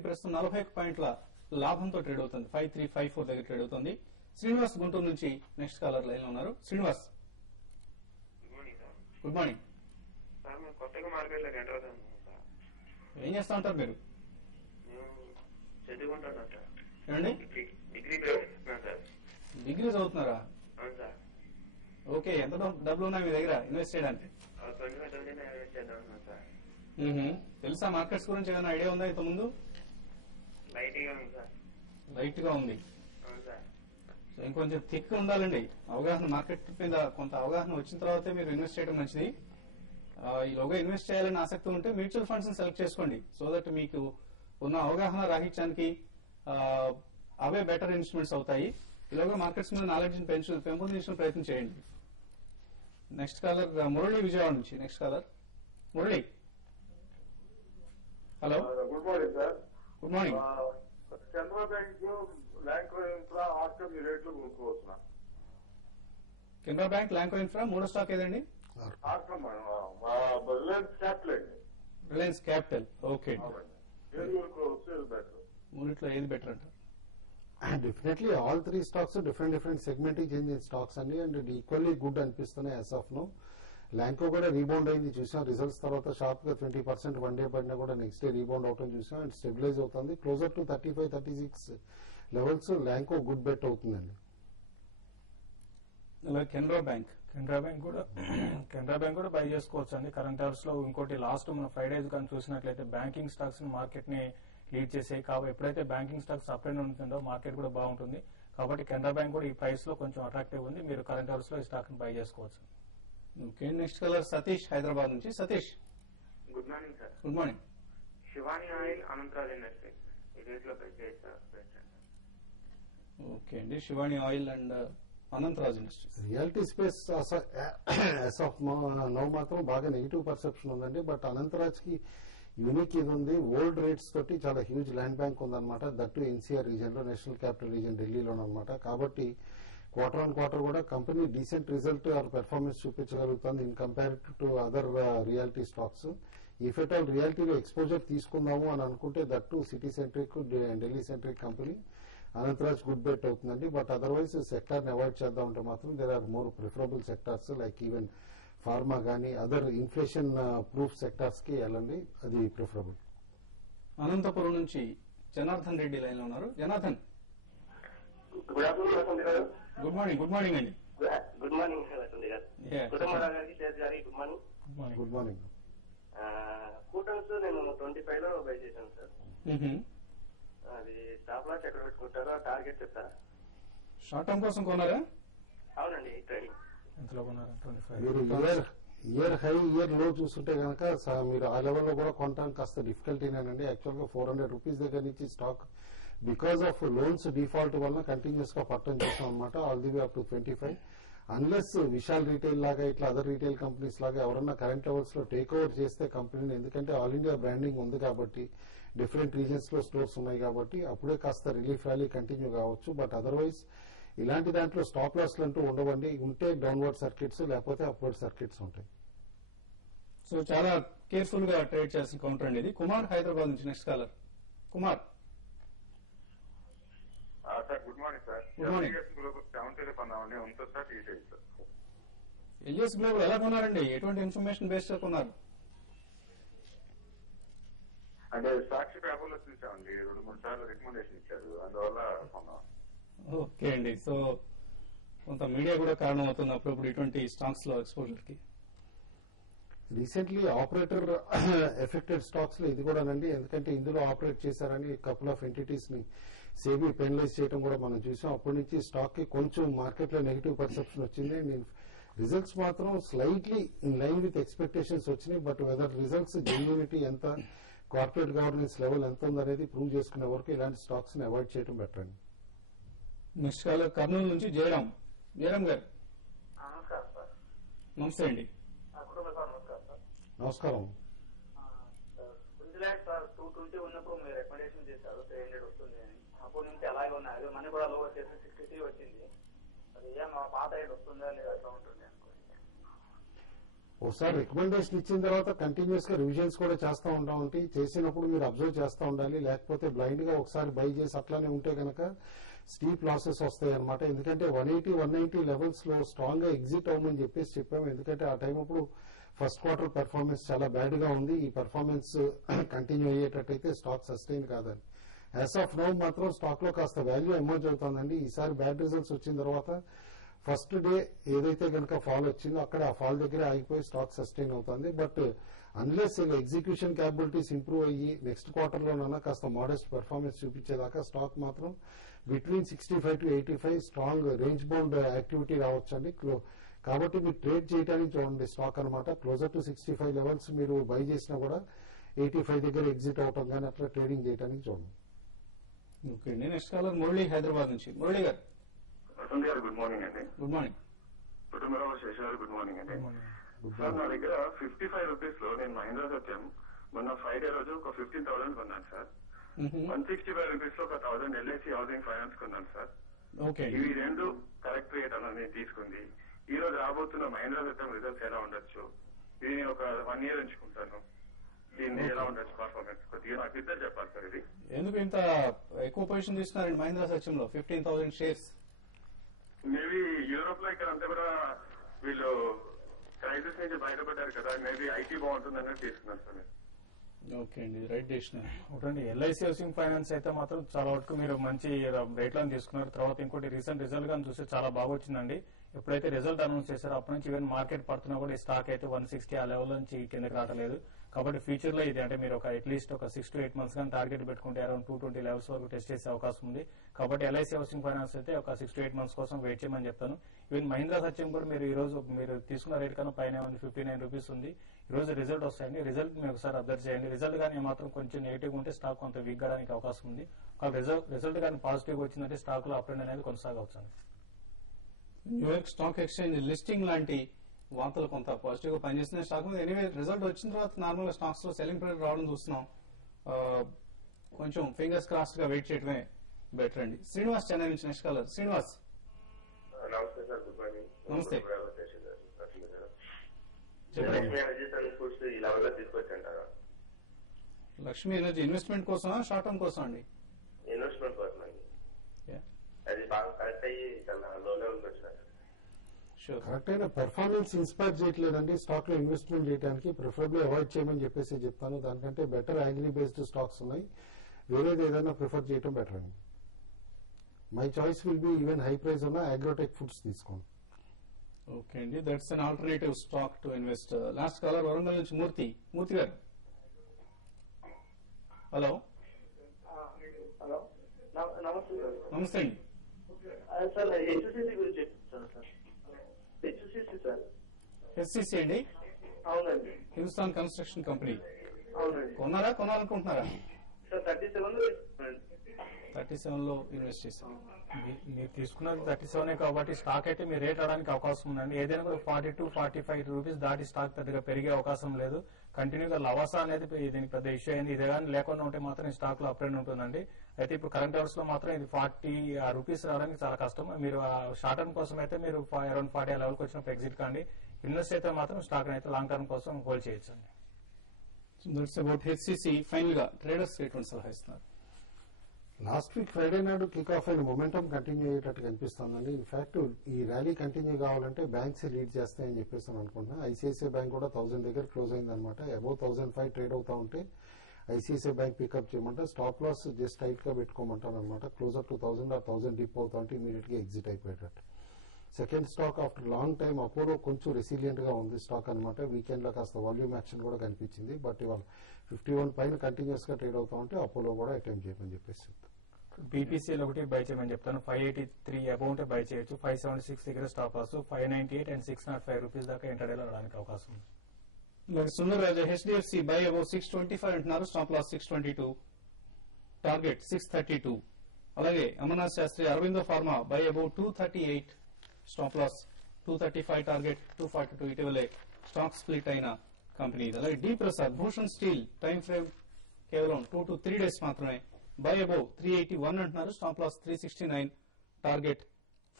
ప్రస్తుతం 41 పాయింట్ల లాభంతో ట్రేడ్ అవుతుంది. 5354 దగ్గర ట్రేడ్ అవుతుంది. శ్రీనివాస్ గుంటూరు నుంచి నెక్స్ట్ కాలర్ లైన్ లో ఉన్నారు. Srinivas, good morning. కొత్తగా మార్కెట్ లోకి ఎంటర్ అవుతాను. ఏం చేస్తా ఉంటారు మీరు? చదువుకుంటాను సార్. ఏమండి? డిగ్రీ చదువుతున్నాను సార్. డిగ్రీ చదువుతున్నారా? అవును సార్. ఓకే, ఎంత డబ్బులు ఉన్నాయి మీ దగ్గర ఇన్వెస్ట్ చేయడానికి? 25,000 ఇన్వెస్ట్ చేద్దాం సార్. తెలుసా మార్కెట్స్ గురించి ఏమైనా ఐడియా ఉందా ఇంత ముందు? లైట్ గా ఉంది సార్. లైట్ గా ఉంది. అవును సార్. సో ఇంకొంచెం థిక్ ఉండాలండి అవగాహన. మార్కెట్ మీద కొంత అవగాహన వచ్చిన తర్వాతే మీరు ఇన్వెస్ట్ చేయడం మంచిది. ఈలోగా ఇన్వెస్ట్ చేయాలని ఆసక్తి ఉంటే మ్యూచువల్ ఫండ్స్ సెలెక్ట్ చేసుకోండి. సో దట్ మీకు ఉన్న అవగాహన రాహిత్యానికి అవే బెటర్ ఇన్స్ట్రుమెంట్స్ అవుతాయి. ఈలోగా మార్కెట్స్ మీద నాలెడ్జ్ పెంపొందించిన ప్రయత్నం చేయండి. నెక్స్ట్ కాలర్ మురళి, విజయవాడ నుంచి. Next caller Murali. Hello, good morning sir. Good morning. Canara bank Lanco Infra RCom ఈ రేట్లు కొనుక్కోవచ్చునా? కెనరా బ్యాంక్, ల్యాంకో ఇన్ఫ్రా, మూడో స్టాక్ ఏదండి? ఆర్కమ్ రిలయన్స్ క్యాపిటల్ అండి. రిలయన్స్ క్యాపిటల్. ఓకే, ఏది కొనుక్కోవచ్చు, ఏది బెటర్? మూడిట్లో ఏది బెటర్ అంటారు? Definitely all three stocks are different segmenting చెందిన స్టాక్స్ అండి, అండ్ ఈక్వల్లీ గుడ్ అనిపిస్తున్నాయి యాజ్ ఆఫ్ నో. ల్యాంకో కూడా రీబౌండ్ అయింది చూసాం. రిజల్ట్స్ తర్వాత షార్ప్ గా 20% వన్ డే పడినా కూడా నెక్స్ట్ డే రీబౌండ్ అవటం చూసాం అండ్ స్టెబిలైజ్ అవుతుంది. Closer to 35-36 levels Lanco good bet అవుతుందండి. కెనరా బ్యాంక్ కూడా బై చేసుకోవచ్చు అండి కరెంట్ అవర్స్ లో. ఇంకోటి లాస్ట్ మన ఫ్రైడేస్ కానీ చూసినట్లయితే బ్యాంకింగ్ స్టాక్స్ మార్కెట్ ని లీడ్ చేసాయి. కాబట్టి ఎప్పుడైతే బ్యాంకింగ్ స్టాక్స్ అప్ అండ్ ఉంటుందో మార్కెట్ కూడా బాగుంటుంది. కాబట్టి కెనరా బ్యాంక్ కూడా ఈ ప్రైస్ లో కొంచెం అట్రాక్టివ్ ఉంది. మీరు కరెంట్ అవర్స్ లో ఈ స్టాక్ ని బై చేసుకోవచ్చు. Okay, next caller Satish, Hyderabad నుంచి. Satish, good morning sir. Good morning. Shivani oil, Anantraj industries ఈ రేట్లో పై చేస్తారు. ఓకే అండి, Shivani oil and Anantraj industries. Realty space as of now మాత్రం బాగా నెగిటివ్ పర్సెప్షన్ ఉందండి. బట్ అనంతరాజ్ కి యూనిక్ ఇది ఉంది, ఓల్డ్ రేట్స్ తోటి చాలా హ్యూజ్ ల్యాండ్ బ్యాంక్ ఉందన్నమాట. దట్టు ఎన్సీఆర్ రీజన్ లో, నేషనల్ క్యాపిటల్ రీజన్ ఢిల్లీలోనమాట. కాబట్టి క్వార్టర్ ఆన్ క్వార్టర్ కూడా company decent result or performance చూపించగలుగుతుంది in comparative to other realty stocks. If at all రియాలిటీలో ఎక్స్పోజర్ తీసుకుందాము అని అనుకుంటే that city centric, Delhi centric company Anantraj good bet అవుతుందండి. బట్ అదర్వైజ్ సెక్టార్ ని అవాయిడ్ చేద్దాం అంటే మాత్రం there are more preferable sectors like even pharma గానీ అదర్ ఇన్ఫ్లేషన్ ప్రూఫ్ సెక్టార్స్ కి వెళ్ళండి, అది ప్రిఫరబుల్. అనంతపురం నుంచి జనార్దన్ రెడ్డి లైన్ లో ఉన్నారు. Janardhan, good afternoon Vasanth garu. Good morning. Good morning అండి. Good morning Vasanth garu. కుటుంబరావు గారికి, శేష్ గారి గుడ్ మార్నింగ్. Good morning. కూటన్స్ నేను 25 లో బై చేశాను సార్. అది స్టాప్ లాస్ ఎక్కడ పెట్టుకుంటారో టార్గెట్ చెప్తారా? షార్ట్ టర్మ్ కోసం కొన్నారా? అవునండి, ట్రేడింగ్. ఎంతలో కొన్నారు? 25. మీరు ఇయర్ హై ఇయర్ లో చూస్తుంటే కనుక మీరు ఆ లెవెల్లో కూడా కొనడానికి కాస్త డిఫికల్టీనేనండి. యాక్చువల్ గా 400 రూపీస్ దగ్గర నుంచి stock because of loans default వల్ల కంటిన్యూస్ గా పట్టం చేస్తాం అనమాట, all the way up to 25. Unless Vishal retail లాగా ఇట్లా అదర్ రీటైల్ కంపెనీస్ లాగా ఎవరన్నా కరెంట్ లెవెల్స్ లో టేక్ ఓవర్ చేస్తే కంపెనీని, ఎందుకంటే ఆల్ ఇండియా బ్రాండింగ్ ఉంది కాబట్టి, డిఫరెంట్ రీజన్స్ లో స్టోర్స్ ఉన్నాయి కాబట్టి అప్పుడే కాస్త రిలీఫ్ ర్యాలీ కంటిన్యూ కావచ్చు. బట్ అదర్వైజ్ ఇలాంటి దాంట్లో స్టాప్ లాస్ అంటూ ఉండవండి. ఉంటే డౌన్వర్డ్ సర్కిట్స్, లేకపోతే అప్వర్డ్ సర్కిట్స్ ఉంటాయి. సో చాలా కేర్ఫుల్ గా ట్రేడ్ చేసిన కౌంటర్ అండి ఇది. కుమార్, హైదరాబాద్ నుంచి. Next caller Kumar. Sir good morning sir. Good morning. Seventy కొన్నామని ఉంటుంది sir, details sir. LS global ఎలా కొన్నారండి? ఎటువంటి ఇన్ఫర్మేషన్ బేస్ గా కొన్నారు? అంటే సాక్షి పేపర్లో చూసామండి, 2-3 సార్లు రికమెండేషన్ ఇచ్చారు, అందువల్ల కొన్నాం. ఓకే అండి, సో కొంత మీడియా కూడా కారణం అవుతుంది అప్పుడప్పుడు ఇటువంటి స్టాక్స్ లో ఎక్స్పోజర్ కి. రీసెంట్లీ ఆపరేటర్ ఎఫెక్టెడ్ స్టాక్స్ లో ఇది కూడానండి, ఎందుకంటే ఇందులో ఆపరేట్ చేశారని కపుల్ ఆఫ్ ఎంటిటీస్ ని సేబీ పెనలైజ్ చేయడం కూడా మనం చూసాం. అప్పటి నుంచి స్టాక్ కి కొంచెం మార్కెట్ లో నెగిటివ్ పర్సెప్షన్ వచ్చింది. రిజల్ట్స్ మాత్రం slightly in line with expectations వచ్చినాయి. బట్ వెదర్ రిజల్ట్స్ జెన్యూనిటీ ఎంత, కార్పొరేట్ గవర్నెన్స్ లెవెల్ ఎంత ఉందనేది ప్రూవ్ చేసుకునే వరకు ఇలాంటి స్టాక్స్ ని అవాయిడ్ చేయడం బెటర్ అండి. నెక్స్ట్ కాలర్ కర్నూలు నుంచి జయరామ్. జయరామ్ గారు, నమస్కారం సార్. నమస్తే అండి. నమస్కారం సార్. నమస్కారం. గుంజలాట్ సార్ 220 ఉన్నప్పుడు మీరు రికమెండేషన్ చేశారు 300 వస్తుంది అని. అప్పటి నుంచి అలాగే ఉన్నాయి. అది మనీ కూడా లోవర్ చేసి 63 వచ్చింది. అది ఏం పాత రేట్ వస్తుందా లేదా, ఎట్లా ఉంటుంది అనుకోండి. ఒకసారి రికమెండేషన్ ఇచ్చిన తర్వాత కంటిన్యూస్ గా రివిజన్స్ కూడా చేస్తూ ఉంటామంటే చేసినప్పుడు మీరు అబ్జర్వ్ చేస్తూ ఉండాలి. లేకపోతే బ్లైండ్ గా ఒకసారి బై చేసి అట్లానే ఉంటే కనుక స్టీప్ లాసెస్ వస్తాయి అనమాట. ఎందుకంటే 180, 190 లెవెల్స్ లో స్ట్రాంగ్ గా ఎగ్జిట్ అవ్వమని చెప్పాము. ఎందుకంటే ఆ టైం అప్పుడు ఫస్ట్ క్వార్టర్ పెర్ఫార్మెన్స్ చాలా బ్యాడ్ గా ఉంది. ఈ పెర్ఫార్మెన్స్ కంటిన్యూ అయ్యేటట్టయితే స్టాక్ సస్టైన్ కాదని. యాజ్ ఆఫ్ నౌ మాత్రం స్టాక్ లో కాస్త వాల్యూ ఎమర్జ్ అవుతుందండి. ఈసారి బ్యాడ్ రిజల్ట్స్ వచ్చిన తర్వాత ఫస్ట్ డే ఏదైతే కనుక ఫాల్ వచ్చిందో అక్కడ ఆ ఫాల్ దగ్గర ఆగిపోయి స్టాక్ సస్టైన్ అవుతుంది. But unless execution capabilities improve అయ్యి నెక్స్ట్ క్వార్టర్ లోనన్నా కాస్త మోడెస్ట్ పెర్ఫార్మెన్స్ చూపించేదాకా స్టాక్ మాత్రం between 65 to 85 strong range bound activity రావచ్చండి. కాబట్టి మీరు ట్రేడ్ చేయడానికి చూడండి స్టాక్ అనమాట. క్లోజర్ టు 65 లెవెల్స్ మీరు బై చేసినా కూడా 85 దగ్గర ఎగ్జిట్ అవటం కానీ అట్లా ట్రేడింగ్ చేయడానికి చూడండి. ఓకే అండి. నెక్స్ట్ కాలర్ మురళి హైదరాబాద్ నుంచి. మురళి గారు వసంత్ గారు గుడ్ మార్నింగ్ అండి. Good morning. Kutumbarao Sesh garu good morning అండి. సార్ నా దగ్గర 55 రూపీస్ లో నేను మహీంద్రా సత్యం మొన్న ఫ్రైడే రోజు ఒక 15,000 కొన్నాను సార్. 165 రూపీస్ లో ఒక 1000 ఎల్ఐసి హౌసింగ్ ఫైనాన్స్ కొన్నాను సార్. ఓకే. ఇవి రెండు కరెక్ట్ రేట్ అనేది తీసుకుంది. ఈ రోజు రాబోతున్న మహీంద్రా సత్యం రిజల్ట్స్ ఎలా ఉండొచ్చు, ఇది నేను ఒక 1 year ఉంచుకుంటాను, దీన్ని ఎలా ఉండొచ్చు పర్ఫార్మెన్స్ కొద్దిగా నాకు ఇద్దరు చెప్పాలి సార్. ఇది ఎందుకు ఇంత ఎక్కువ పొజిషన్ తీసుకున్నారండి మహీంద్రా సత్యంలో 15,000 షేర్స్? మేబీ యూరోప్ లో ఇక్కడ అంతా కూడా వీళ్ళు క్రైసిస్ నుంచి బయటపడ్డారు కదా, మేబీ ఐటీ బాగుంటుందని తీసుకున్నారు సార్. ఓకే అండి, రైట్ డెసిషన్. ఒకటండి ఎల్ఐసి హౌసింగ్ ఫైనాన్స్ అయితే మాత్రం చాలా వరకు మీరు మంచి రేట్లను తీసుకున్నారు. తర్వాత ఇంకోటి రీసెంట్ రిజల్ట్ కానీ చూస్తే చాలా బాగా వచ్చిందండి. ఎప్పుడైతే రిజల్ట్ అనౌన్స్ చేశారో అప్పటి నుంచి ఈవెన్ మార్కెట్ పడుతున్నా కూడా ఈ స్టాక్ అయితే 160 ఆ లెవెల్ నుంచి కిందకి రావట్లేదు. కాబట్టి ఫ్యూచర్ లో ఇది అంటే మీరు ఒక అట్లీస్ట్ ఒక 6 to 8 months కానీ టార్గెట్ పెట్టుకుంటే అరౌండ్ 220 లెవెల్స్ వరకు టెస్ట్ చేసే అవకాశం ఉంది. కాబట్టి ఎల్ఐసి హౌసింగ్ ఫైనాన్స్ అయితే ఒక 6 to 8 months కోసం వెయిట్ చేయమని చెప్తాను. ఈవెన్ మహీంద్రా సత్యం కూడా మీరు ఈ రోజు మీరు తీసుకున్న రేట్ కన్నా పైన 59 రూపీస్ ఉంది. ఈ రోజు రిజల్ట్ వస్తాయండి. రిజల్ట్ మీరు ఒకసారి అబ్జర్వ్ చేయండి. రిజల్ట్ కానీ మాత్రం కొంచెం నెగిటివ్ ఉంటే స్టాక్ కొంత వీక్ కావడానికి అవకాశం ఉంది. ఒక రిజల్ట్ కానీ పాజిటివ్ వచ్చిందంటే స్టాక్ లో అప్ అండ్ అనేది కొనసాగవచ్చు. న్యూయార్క్ స్టాక్ ఎక్స్చేంజ్ లిస్టింగ్ లాంటి వార్తలు కొంత పాజిటివ్ గా పనిచేస్తున్నాయి స్టాక్ మీద. ఎనీవే రిజల్ట్ వచ్చిన తర్వాత నార్మల్ గా స్టాక్స్ లో సెల్లింగ్ ప్రైస్ రావడం చూస్తున్నాం. కొంచెం ఫింగర్స్ క్రాస్డ్ గా వెయిట్ చేయడమే బెటర్ అండి. శ్రీనివాస్ చెన్నై నుంచి నెక్స్ట్ కాలర్. శ్రీనివాస్ నమస్తే సార్, గుడ్ మార్నింగ్. నమస్తే. లక్ష్మీ ఎనర్జీ సర్వీస్ ఫుడ్స్ ఈ లెవెల్ లో తీసుకొచ్చారు. లక్ష్మీ ఎనర్జీ ఇన్వెస్ట్మెంట్ కోసమా షార్ట్ టర్మ్ కోసం అండి? ఇన్వెస్ట్మెంట్ కోసం అండి. అది బాగా కరెక్ట్ అయ్యి చాలా లో లెవెల్కి వచ్చినారు. కరెక్ట్ అయిన పెర్ఫార్మెన్స్ ఇన్స్పైర్ చేయట్లేదండి స్టాక్ లో ఇన్వెస్ట్మెంట్ చేయడానికి. ప్రిఫరబ్లీ అవాయిడ్ చేయమని చెప్పేసి చెప్తాను. దానికంటే బెటర్ అగ్రి బేస్డ్ స్టాక్స్ ఉన్నాయి, వేరేది ఏదైనా ప్రిఫర్ చేయడం బెటర్ అండి. My choice will be even high price ఉన్న అగ్రోటెక్ ఫుడ్స్ తీసుకోండి. ఓకే అండి, that's an alternative stock to invest. Last caller Warangal నుంచి మూర్తి. మూర్తి గారు హలో. హలో నమస్తే సార్. నమస్తే అండి. సార్ హెచ్సిసి గురించి చెప్తాను సార్. HCC sir. హెచ్సిసి అండి? అవునండి. Hindustan construction company. అవునండి. కొన్నారా కొనాలనుకుంటున్నారా? సార్ 37 లో ఇన్వెస్ట్ చేశాను. మీరు తీసుకున్నది 37 కాబట్టి స్టాక్ అయితే మీరు రేట్ అవడానికి అవకాశం ఉందండి. ఏదైనా కూడా 42, 45 రూపీస్ దాటి స్టాక్ పెద్దగా పెరిగే అవకాశం లేదు. కంటిన్యూగా లవాసా అనేది దీనికి పెద్ద ఇష్యూ అయింది. ఇది కానీ లేకుండా ఉంటే మాత్రం ఈ స్టాక్ లో అప్ అండ్ ఉంటుందండి. అయితే ఇప్పుడు కరెంట్ అవర్స్ లో మాత్రం ఇది 40 రూపీస్ రావడానికి చాలా కష్టం. మీరు షార్ట్ టర్మ్ కోసం అయితే మీరు అరౌండ్ 40 లెవెల్కి వచ్చినప్పుడు ఎగ్జిట్ కాండి. ఇన్వెస్ట్ అయితే మాత్రం స్టాక్ అయితే లాంగ్ టర్మ్ కోసం హోల్డ్ చేయొచ్చు అండి. That's about HCC. ఫైనల్ గా ట్రేడర్స్ ఎటువంటి సలహా ఇస్తున్నారు? లాస్ట్ వీక్ ఫ్రైడే నాడు కిక్ ఆఫ్ అయిన మొమెంటం కంటిన్యూ అయ్యేటట్టు కనిపిస్తుందండి. ఇన్ఫాక్ట్ ఈ ర్యాలీ కంటిన్యూ కావాలంటే బ్యాంక్స్ లీడ్ చేస్తాయని చెప్పేసి అనుకుంటున్నా. ఐసిఐసిఐ బ్యాంక్ కూడా 1000 దగ్గర క్లోజ్ అయిందనమాట. అబౌవ్ 1005 ట్రేడ్ అవుతా ఉంటే ఐసిఐసిఐ బ్యాంక్ పికప్ చేయమంటే స్టాప్ లాస్ జస్ట్ టైట్ గా పెట్టుకోమంటాను అనమాట. క్లోజర్ టు 1000 ఆర్ 1000 డిప్ అవుతా ఉంటే ఇమీడియట్ గా ఎగ్జిట్ అయిపోయేటట్టు. Second stock after long time Apollo కొంచెం రెసిలియంట్ గా ఉంది స్టాక్ అనమాట. వీకెండ్ లో కాస్త వాల్యూమ్ యాక్షన్ కూడా కనిపించింది. బట్ ఇవాళ 51 పైన కంటిన్యూస్ గా ట్రేడ్ అవుతా ఉంటే అపోలో కూడా అటెంప్ట్ చేయమని చెప్పేసి బీపీసీఎల్ ఒకటి బై చేయమని చెప్తాను. 583 అబౌంట్ బై చేయొచ్చు. 576 దగ్గర స్టాప్ లాస్. 598 and 605 రూపీస్ దాకా ఇంటర్డేలో రావడానికి అవకాశం ఉంది. Sundar Raja HDFC buy above 625 అంటున్నారు. Stop loss 622, target 632. అలాగే Amarnath Shastri Aurobindo Pharma buy above 238, stop loss 235, target 242. ఇటీవలే స్టాక్ స్ప్లిట్ అయిన కంపెనీ. అలాగే D Prasad Bhushan Steel time frame కేవలం 2 to 3 days మాత్రమే. బై అబౌవ్ 381 అంటున్నారు. Stop loss 369, target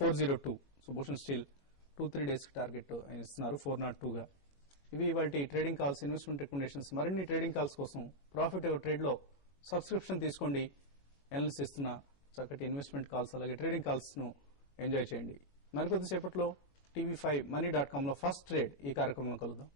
402. So Bhushan Steel 2-3 days target ఇస్తున్నారు 402 గా. ఇవి వాటి ట్రేడింగ్ కాల్స్, ఇన్వెస్ట్మెంట్ రికమెండేషన్స్. మరిన్ని ట్రేడింగ్ కాల్స్ కోసం ప్రాఫిట్ ట్రేడ్ లో సబ్స్క్రిప్షన్ తీసుకోండి. ఎనలిస్ట్ ఇస్తున్న చక్కటి ఇన్వెస్ట్మెంట్ కాల్స్ అలాగే ట్రేడింగ్ కాల్స్ ను ఎంజాయ్ చేయండి. మరికొద్దిసేపట్లో TV5 money.com లో ఫస్ట్ ట్రేడ్ ఈ కార్యక్రమంలో కలుద్దాం.